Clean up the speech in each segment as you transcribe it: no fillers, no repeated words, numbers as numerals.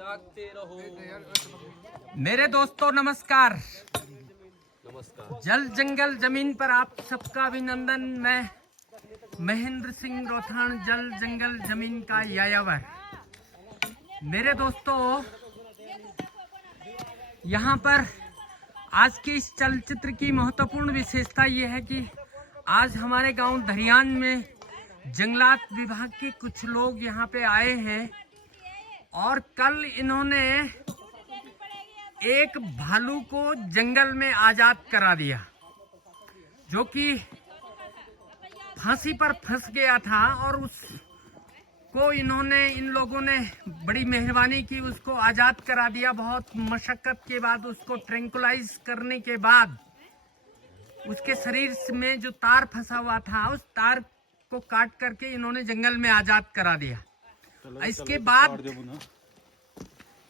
जागते रहो। मेरे दोस्तों नमस्कार। नमस्कार। जल जंगल जमीन पर आप सबका अभिनंदन। मैं महेंद्र सिंह रोथाण, जल जंगल जमीन का यायावर। मेरे दोस्तों, यहाँ पर आज की इस चलचित्र की महत्वपूर्ण विशेषता ये है कि आज हमारे गांव धरियान में जंगलात विभाग के कुछ लोग यहाँ पे आए हैं और कल इन्होंने एक भालू को जंगल में आजाद करा दिया, जो कि फांसी पर फंस गया था। और उसको इन लोगों ने बड़ी मेहरबानी की, उसको आजाद करा दिया। बहुत मशक्कत के बाद उसको ट्रैंकुलाइज करने के बाद उसके शरीर में जो तार फंसा हुआ था, उस तार को काट करके इन्होंने जंगल में आजाद करा दिया।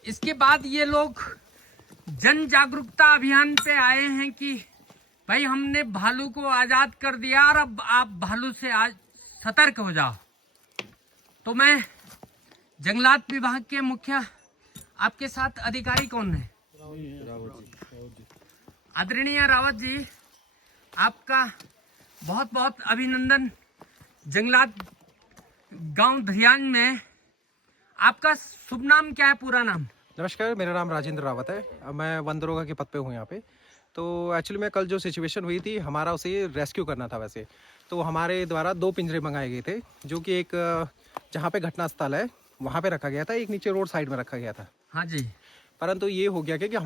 इसके बाद ये लोग जन जागरूकता अभियान पे आए हैं कि भाई हमने भालू को आजाद कर दिया और अब आप भालू से आज सतर्क हो जाओ। तो मैं जंगलात विभाग के मुखिया, आपके साथ अधिकारी कौन है? आदरणीय रावत जी, आपका बहुत बहुत अभिनंदन। जंगलात गांव धरियान में आपका शुभ नाम क्या है, पूरा नाम? नमस्कार, मेरा नाम राजेंद्र रावत है। मैं वन दरोगा के पद पे हूँ यहाँ पे। तो एक्चुअली में कल जो सिचुएशन हुई थी, हमारा उसे रेस्क्यू करना था। वैसे तो हमारे द्वारा 2 पिंजरे मंगाए गए थे, जो कि एक जहाँ पे घटना स्थल है वहाँ पे रखा गया था, एक नीचे रोड साइड में रखा गया था। हाँ जी। परंतु ये हो गया कि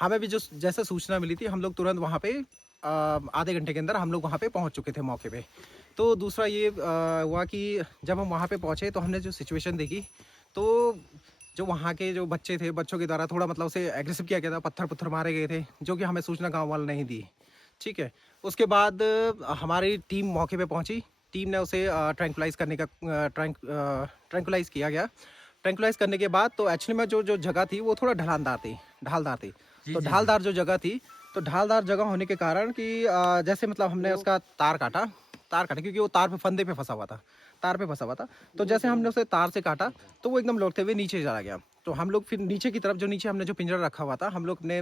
हमें भी जो जैसे सूचना मिली थी, हम लोग तुरंत वहाँ पे आधे घंटे के अंदर हम लोग वहाँ पे पहुँच चुके थे मौके पे। तो दूसरा ये हुआ कि जब हम वहाँ पे पहुँचे तो हमने जो सिचुएशन देखी, तो जो वहाँ के जो बच्चे थे, बच्चों के द्वारा थोड़ा मतलब उसे एग्रेसिव किया गया था, पत्थर मारे गए थे, जो कि हमें सूचना गांव वालों ने नहीं दी। ठीक है, उसके बाद हमारी टीम मौके पे पहुंची। टीम ने उसे ट्रैंकुलाइज किया गया। ट्रैंकुलाइज करने के बाद तो एक्चुअली में जो जगह थी वो थोड़ा ढालदार थी। तो ढालदार जो जगह थी, तो ढालदार जगह होने के कारण कि जैसे मतलब हमने उसका तार काटा क्योंकि वो तार पे फंदे पे फंसा हुआ था। तो जैसे हमने उसे तार से काटा तो वो एकदम लौटते हुए नीचे चला गया। तो हम लोग फिर नीचे की तरफ, नीचे हमने जो पिंजरा रखा हुआ था, हम लोग ने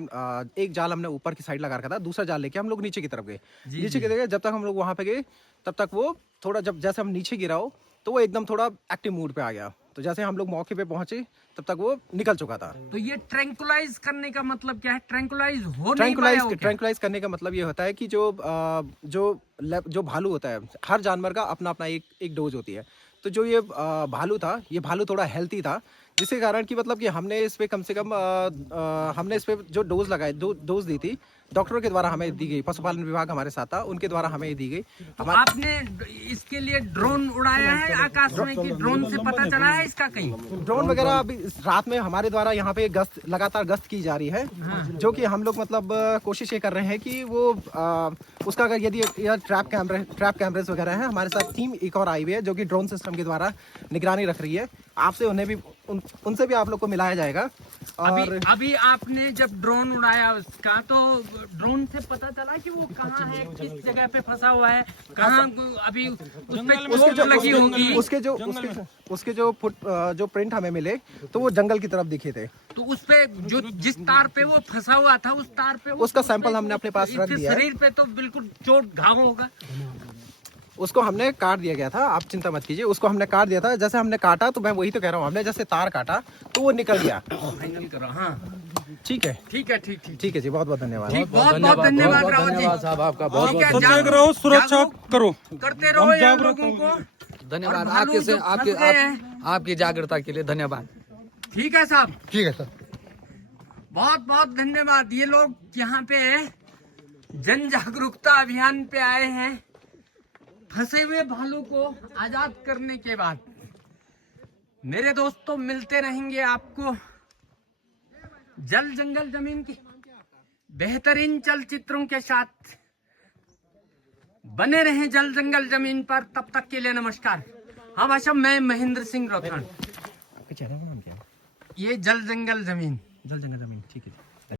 एक जाल हमने ऊपर की साइड लगा रखा था, दूसरा जाल लेके हम लोग नीचे की तरफ गए। जब तक हम लोग वहाँ पे गए, तब तक वो थोड़ा, जैसे हम नीचे गिराओ तो वो एकदम थोड़ा एक्टिव मूड पे आ गया। तो जैसे हम लोग मौके पे पहुंचे, तब तक वो निकल चुका था। तो ये ट्रैंकुलाइज करने का मतलब क्या है? ट्रैंकुलाइज करने का मतलब ये होता है कि जो भालू होता है, हर जानवर का अपना अपना एक डोज होती है। तो जो ये भालू थोड़ा हेल्थी था, जिसके कारण कि मतलब कि हमने इस पे कम से कम हमने इस पे जो डोज दी थी, डॉक्टरों के द्वारा हमें दी गई। पशुपालन विभाग हमारे साथ था, उनके द्वारा हमें दी गई। तो आपने इसके लिए ड्रोन उड़ाया है आकाश में कि ड्रोन से पता चला है इसका कहीं? ड्रोन वगैरह अभी रात में हमारे द्वारा यहाँ पे लगातार गश्त की जा रही है। हाँ। जो कि हम लोग मतलब कोशिश ये कर रहे हैं कि वो उसका अगर यदि ट्रैप कैमरेज वगैरह है, हमारे साथ टीम एक और आई हुई है जो कि ड्रोन सिस्टम के द्वारा निगरानी रख रही है। आपसे उनसे भी आप लोग को मिलाया जाएगा। और अभी आपने जब ड्रोन उड़ाया उसका, तो ड्रोन से पता चला कि वो कहाँ है, किस जगह पे फंसा हुआ है, कहाँ अभी उसके जो लगी होंगी, उसके जो प्रिंट हमें मिले, तो वो जंगल की तरफ दिखे थे। तो उस पे जिस तार पे वो फंसा हुआ था, उस तार पे उसका सैंपल हमने अपने पास रख दिया है। शरीर पे तो बिल्कुल चोट घाव होगा। उसको हमने काट दिया गया था, आप चिंता मत कीजिए। उसको हमने काट दिया था। जैसे हमने काटा, तो मैं वही तो कह रहा हूँ, हमने जैसे तार काटा तो वो निकल गया। फाइनल करो। हाँ ठीक है जी, बहुत बहुत धन्यवाद। बहुत धन्यवाद रावत जी साहब, आपका बहुत बहुत सुरक्षा करो, करते रहो यार लोगों को। धन्यवाद आपकी जागरूकता के लिए धन्यवाद। ठीक है साहब, ठीक है सर, बहुत बहुत धन्यवाद। ये लोग यहाँ पे जन जागरूकता अभियान पे आए हैं, फंसे हुए भालू को आजाद करने के बाद। मेरे दोस्तों, मिलते रहेंगे आपको जल जंगल जमीन की बेहतरीन चलचित्रों के साथ। बने रहें जल जंगल जमीन पर। तब तक के लिए नमस्कार। हाँ भाषा, मैं महेंद्र सिंह रोथाण। ये जल जंगल जमीन, ठीक है।